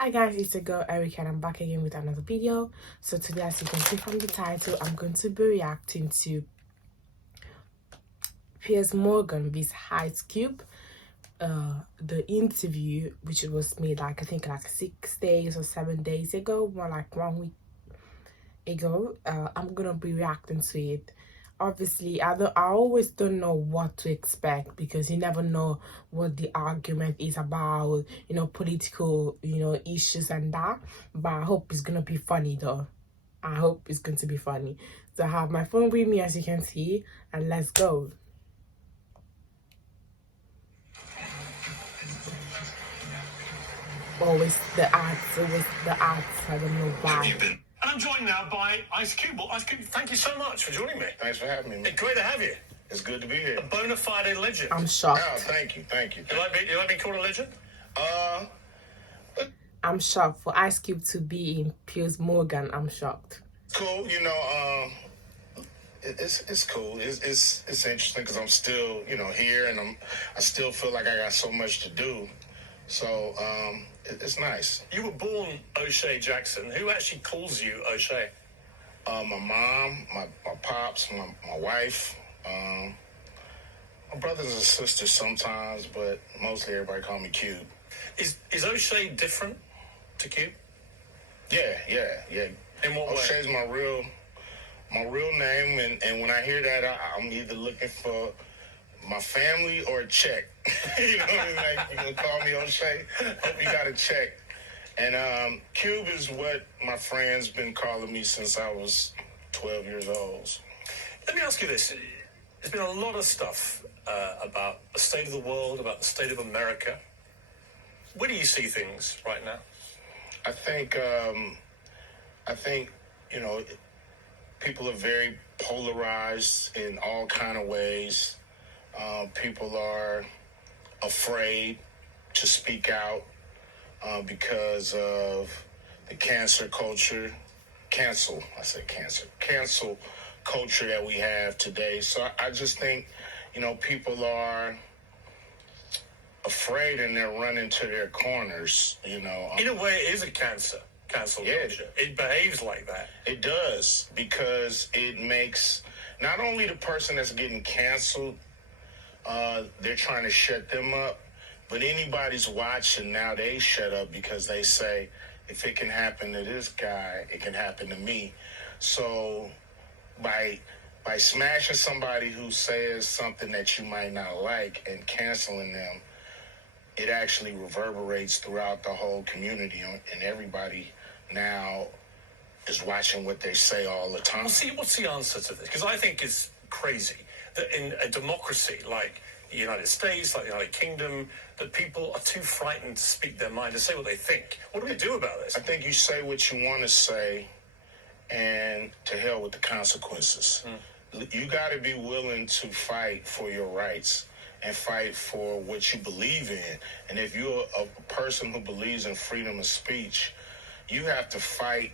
Hi guys, it's your girl Erica and I'm back again with another video. So today, as you can see from the title, I'm going to be reacting to Piers Morgan with Ice Cube. The interview, which was made like I think like 6 days or 7 days ago, more like 1 week ago. I'm gonna be reacting to it. Obviously, I always don't know what to expect because you never know what the argument is about, political, issues and that. But I hope it's gonna be funny though. I hope it's going to be funny. So I have my phone with me, as you can see, and let's go. Always the ads, I don't know why. And I'm joined now by Ice Cube. Well, Ice Cube, thank you so much for joining me. Thanks for having me, man. It's great to have you. It's good to be here. A bona fide legend. I'm shocked. Oh, thank you. You like being called a legend? I'm shocked for Ice Cube to be in Piers Morgan. I'm shocked. Cool, it's cool. It's interesting because I'm still, here, and I still feel like I got so much to do. So it's nice. You were born O'Shea Jackson. Who actually calls you O'Shea? My mom, my pops, my wife, my brothers and sisters sometimes, but mostly everybody call me Cube. Is O'Shea different to Cube? Yeah. In what way? O'Shea's my real name, and when I hear that, I'm either looking for my family or a check. You know what I mean? Like, you gonna call me O'Shea? Hope you got a check. And Cube is what my friends been calling me since I was 12 years old. Let me ask you this. There's been a lot of stuff about the state of the world, about the state of America. Where do you see things right now? I think, people are very polarized in all kind of ways. People are afraid to speak out because of the cancel culture that we have today. So I just think, people are afraid and they're running to their corners, In a way, it is a cancel culture. It behaves like that. It does, because it makes not only the person that's getting canceled, they're trying to shut them up, but anybody's watching now, they shut up because they say, if it can happen to this guy, it can happen to me. So by smashing somebody who says something that you might not like and canceling them, it actually reverberates throughout the whole community, and everybody now is watching what they say all the time. Well, what's the answer to this? Because I think it's crazy that in a democracy like the United States, like the United Kingdom, that people are too frightened to speak their mind, to say what they think. What do we do about this? I think you say what you want to say, and to hell with the consequences. You got to be willing to fight for your rights and fight for what you believe in. And if you're a person who believes in freedom of speech, you have to fight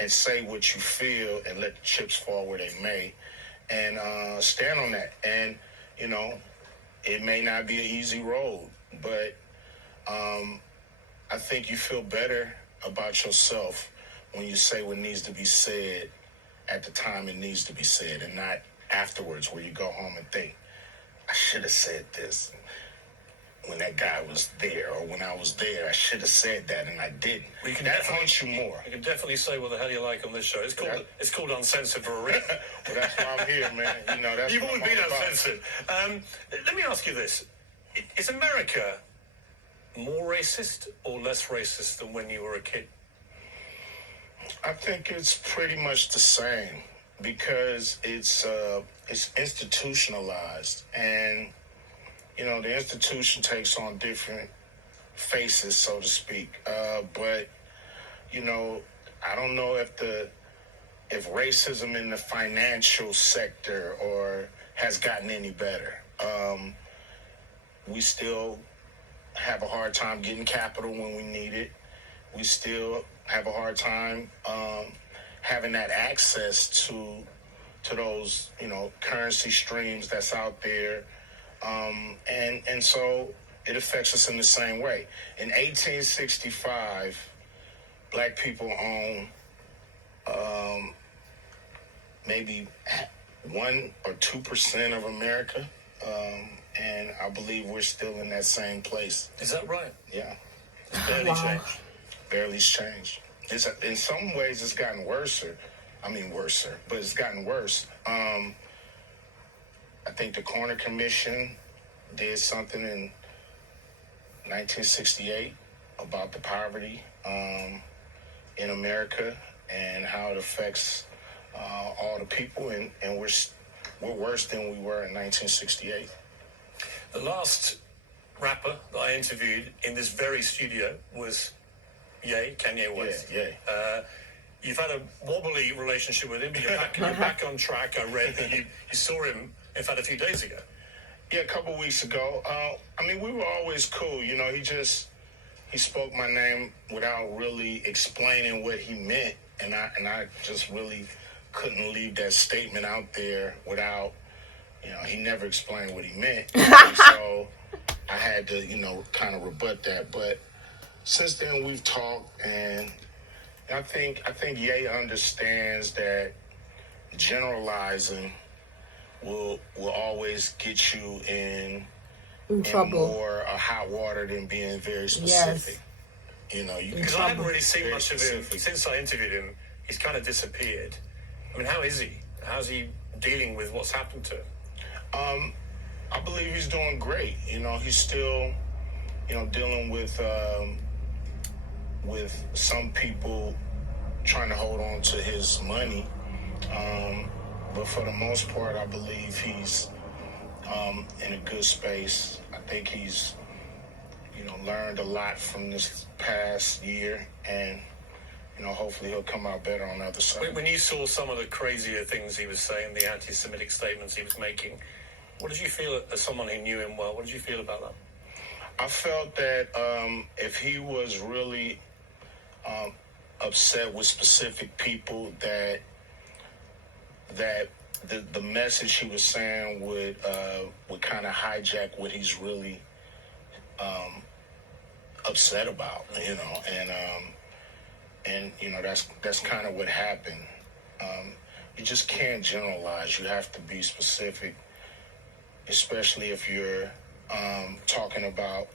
and say what you feel and let the chips fall where they may, and stand on that. And, it may not be an easy road, but I think you feel better about yourself when you say what needs to be said at the time it needs to be said, and not afterwards where you go home and think, I should have said this when that guy was there, or when I was there, I should have said that and I didn't. Well, that haunts you more. You can definitely say what the hell you like on this show. It's called Uncensored for a reason. Well, that's why I'm here, man. That's You've always been uncensored. Let me ask you this. Is America more racist or less racist than when you were a kid? I think it's pretty much the same, because it's institutionalized, and the institution takes on different faces, so to speak. But I don't know if racism in the financial sector has gotten any better. We still have a hard time getting capital when we need it. We still have a hard time having that access to those, currency streams that's out there. And so, it affects us in the same way. In 1865, black people own maybe 1 or 2% of America, and I believe we're still in that same place. Is that right? Yeah, It's barely changed. barely changed. It's in some ways it's gotten worser. I mean worser, but it's gotten worse. I think the Corner Commission did something in 1968 about the poverty in America and how it affects all the people, and we're worse than we were in 1968. The last rapper that I interviewed in this very studio was Kanye West. Yeah. You've had a wobbly relationship with him, but you're back on track. I read that you saw him, in fact, a few days ago. Yeah, a couple weeks ago. I mean, we were always cool. You know, he spoke my name without really explaining what he meant, and I just really couldn't leave that statement out there without, he never explained what he meant. So I had to, kind of rebut that. But since then we've talked, and I think Ye understands that generalizing will always get you in trouble, more hot water than being very specific. Yes. Because I haven't really seen much of him since I interviewed him. He's kind of disappeared. I mean, how is he? How's he dealing with what's happened to him? I believe he's doing great. He's still, dealing with some people trying to hold on to his money. But for the most part, I believe he's in a good space. I think he's, learned a lot from this past year, and hopefully he'll come out better on the other side. When you saw some of the crazier things he was saying, the anti-Semitic statements he was making, what did you feel as someone who knew him well? What did you feel about that? I felt that if he was really upset with specific people, that the message he was saying would kind of hijack what he's really upset about, and that's kind of what happened. You just can't generalize. You have to be specific, especially if you're talking about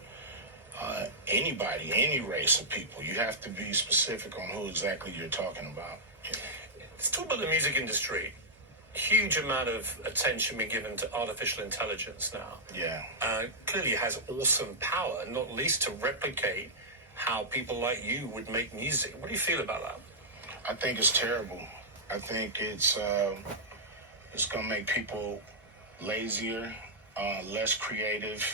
anybody, any race of people. You have to be specific on who exactly you're talking about. Let's talk about the music industry. Huge amount of attention being given to artificial intelligence now. Yeah. Clearly it has awesome power, not least to replicate how people like you would make music. What do you feel about that? I think it's terrible. I think it's going to make people lazier, less creative.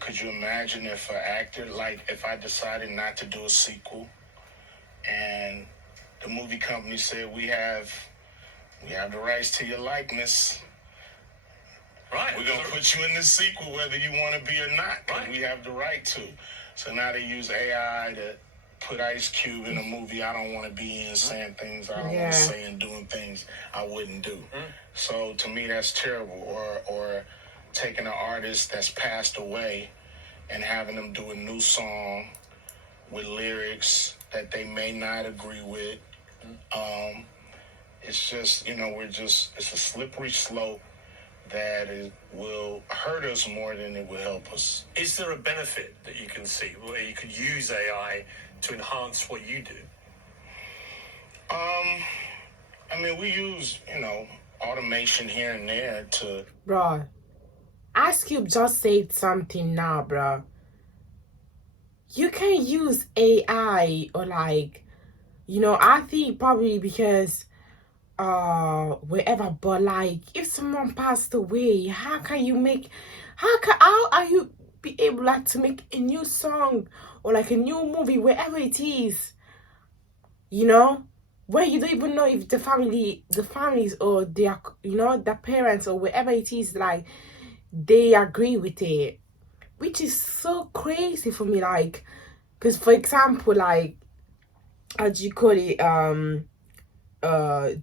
Could you imagine if an actor, if I decided not to do a sequel and the movie company said, we have the rights to your likeness. Right. We're going to put you in the sequel whether you want to be or not. Right. We have the right to. So now they use AI to put Ice Cube in a movie I don't want to be in, saying things I don't want to say and doing things I wouldn't do. So to me, that's terrible. Or taking an artist that's passed away and having them do a new song with lyrics that they may not agree with. It's just, it's a slippery slope that will hurt us more than it will help us. Is there a benefit that you can see where you could use AI to enhance what you do? We use, automation here and there to... Bro, Ice Cube just said something now, bro. You can use AI or I think probably because wherever, but if someone passed away, how are you be able to make a new song or a new movie, wherever it is, where you don't even know if the families or their, the parents or wherever it is, they agree with it, which is so crazy for me, because for example, how do you call it,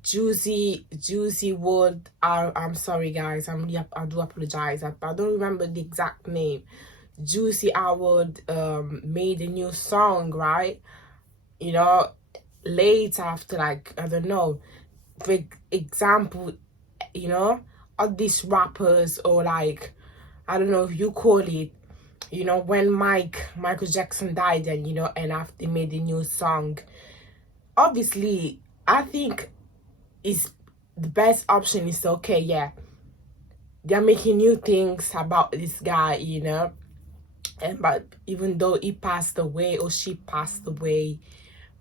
Juicy Wood. I'm sorry guys, I do apologize. I don't remember the exact name. Juicy Howard made a new song, right? You know, late after, like, I don't know, for example, you know, all these rappers, or like, I don't know if you call it, you know, when Michael Jackson died, and you know, and after they made a new song, obviously I think is the best option is okay, yeah, they're making new things about this guy, you know, and but even though he passed away or she passed away,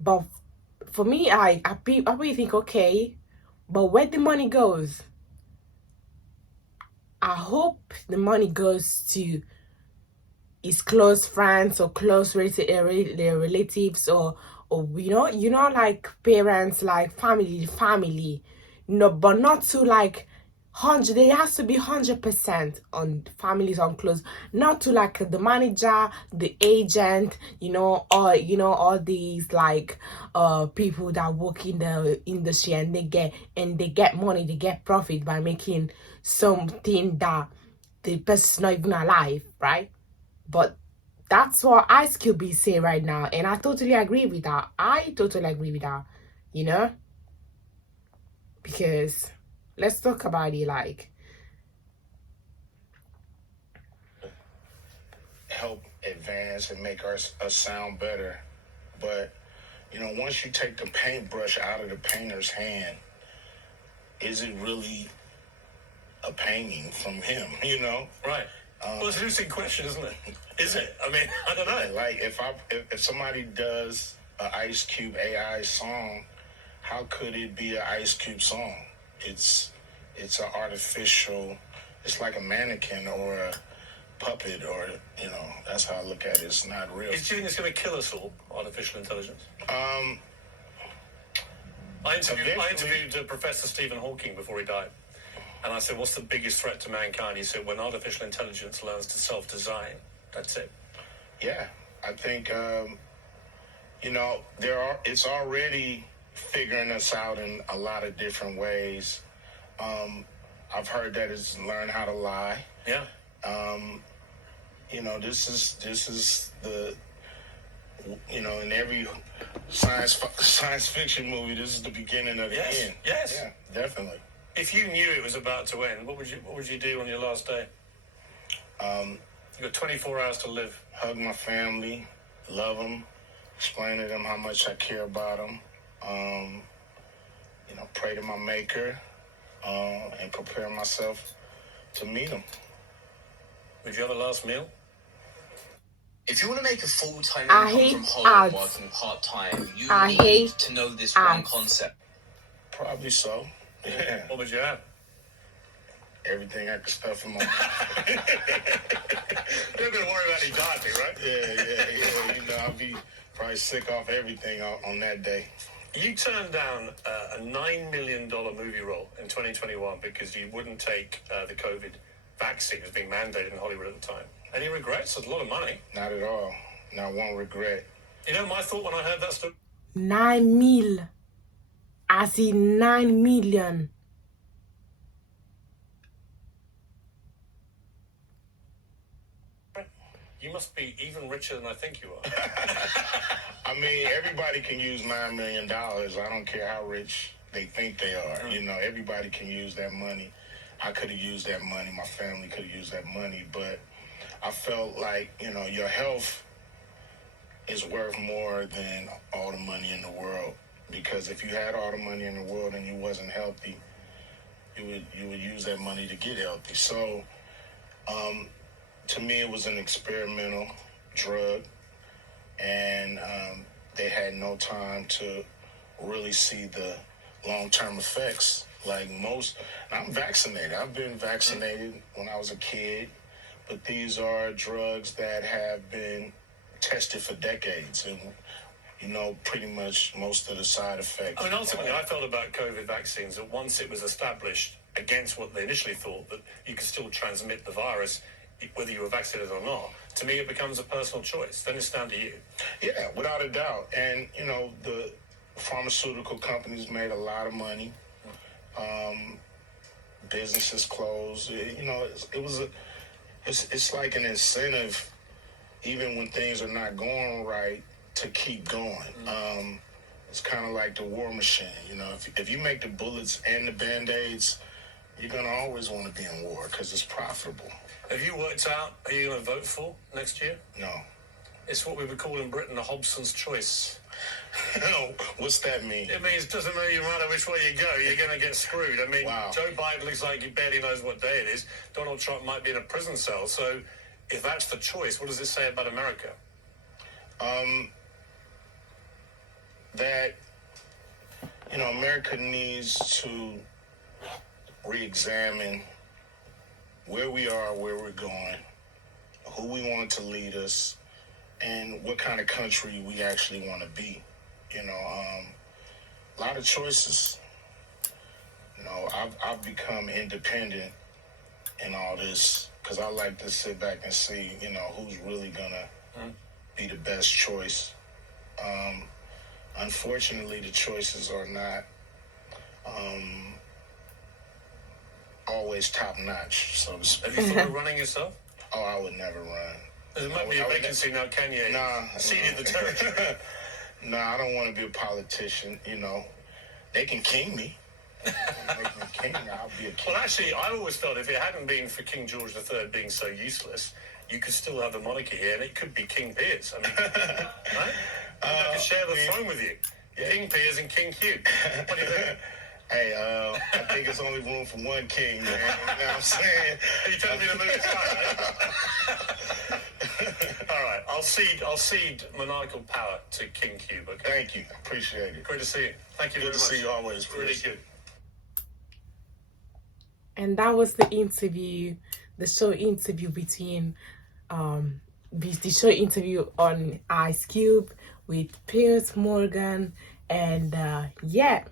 but for me, I really think, okay, but where the money goes, I hope the money goes to his close friends or close their relatives, or you know, like parents, like family, no, but not to like 100. There has to be 100% on families on close, not to like the manager, the agent, you know, or you know, all these like people that work in the industry, and they get money, they get profit by making something that the person's not even alive, right? But that's what Ice Cube is saying right now, and I totally agree with that. You know, because let's talk about it, like, help advance and make us sound better. But, you know, once you take the paintbrush out of the painter's hand, is it really a painting from him, you know? Right. Well, it's an interesting question, isn't it? Is it? I mean, I don't know. Like, if somebody does an Ice Cube AI song, how could it be an Ice Cube song? It's an artificial, it's like a mannequin or a puppet, or, you know, that's how I look at it. It's not real. Do you think it's going to kill us all, artificial intelligence? I interviewed Professor Stephen Hawking before he died. And I said, what's the biggest threat to mankind? He said, when artificial intelligence learns to self-design. That's it. Yeah, I think, you know, it's already figuring us out in a lot of different ways. I've heard that it's learned how to lie. Yeah. You know, this is the, you know, in every science fiction movie, this is the beginning of the end. Yes. Yeah, definitely. If you knew it was about to end, what would you do on your last day? You've got 24 hours to live. Hug my family, love them, explain to them how much I care about them. You know, pray to my maker, and prepare myself to meet him. Would you have a last meal? If you want to make a full-time I income hate from home ads. working part-time, you I need hate to know this ads. one concept. Probably so. Yeah. What would you have? Everything I could stuff in my mouth. You're not going to worry about any dieting, right? Yeah. You know, I'll be probably sick off everything on that day. You turned down a $9 million movie role in 2021 because you wouldn't take the COVID vaccine. It was being mandated in Hollywood at the time. Any regrets? It's a lot of money. Not at all. Not one regret. You know, my thought when I heard that story? 9 mil. I see 9 million. You must be even richer than I think you are. I mean, everybody can use $9 million. I don't care how rich they think they are. You know, everybody can use that money. I could have used that money. My family could have used that money. But I felt like, you know, your health is worth more than all the money in the world. Because if you had all the money in the world and you wasn't healthy, you would use that money to get healthy. So, to me, it was an experimental drug, and they had no time to really see the long-term effects. Like most, I'm vaccinated. I've been vaccinated when I was a kid, but these are drugs that have been tested for decades, and you know, pretty much most of the side effects. I mean, ultimately, I felt about COVID vaccines that once it was established against what they initially thought, that you could still transmit the virus, whether you were vaccinated or not, to me, it becomes a personal choice. Then it's down to you. Yeah, without a doubt. And, you know, pharmaceutical companies made a lot of money. Businesses closed. It's like an incentive, even when things are not going right, to keep going. It's kind of like the war machine. If you make the bullets and the Band-Aids, you're going to always want to be in war because it's profitable. Have you worked out who you're going to vote for next year? No. It's what we would call in Britain a Hobson's choice. No. What's that mean? It means it doesn't really matter which way you go, you're going to get screwed. I mean, Wow. Joe Biden looks like he barely knows what day it is. Donald Trump might be in a prison cell. So if that's the choice, what does it say about America? That, America needs to re-examine where we are, where we're going, who we want to lead us, and what kind of country we actually want to be. A lot of choices. I've become independent in all this because I like to sit back and see, who's really gonna be the best choice. Unfortunately, the choices are not always top notch, so to speak. Have you thought of running yourself? Oh, I would never run. There might be a vacancy now, Kanye. Ceded the territory. Nah, I don't want to be a politician. They can king me. They can king me. I'll be a king. Well, actually, I always felt if it hadn't been for King George III being so useless, you could still have the monarchy here, and it could be King Piers. I mean, right? I could share the throne with you. King Piers and King Hugh. What do you think? Hey, I think it's only room for one king, man. You know what I'm saying? Are you telling me to move aside? All right, I'll cede monarchical power to King Hugh. Okay. Thank you. Appreciate it. Great to see you. Thank you very Good much. to see you always. Really Chris. good. And that was the interview, the show interview between the show interview on Ice Cube with Piers Morgan, and yeah.